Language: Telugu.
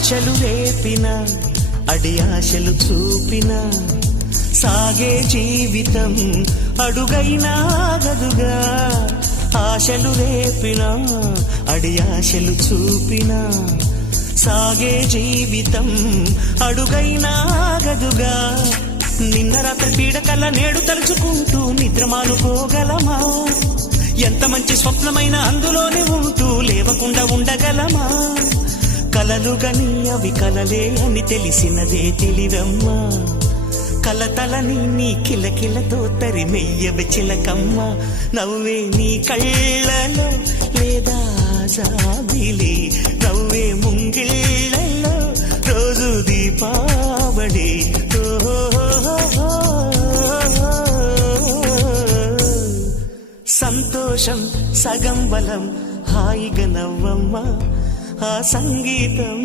ఆశలు రేపిన అడి ఆశలు చూపిన సాగే జీవితం అడుగైనా గదుగా. ఆశలు రేపిన అడి ఆశలు చూపిన సాగే జీవితం అడుగైనా గదుగా. నిన్న రాత్రి పీడకల నేడు తలుచుకుంటూ నిద్రమానుకోగలమా? ఎంత మంచి స్వప్నమైన అందులోనే ఉంటూ లేవకుండా ఉండగలమా? కలలుగని అవి కలలే అని తెలిసినదే తెలివమ్మా. కలతలని నీ కిలకిలతో తరిమెయ్యవి చిలకమ్మ. నవ్వే నీ కళ్ళలో లేదా జాబిలి, నవ్వే ముంగిళ్ళలో రోజు దీపావళి. సంతోషం సగం బలం, హాయిగా నవ్వమ్మ ఆ సంగీతం.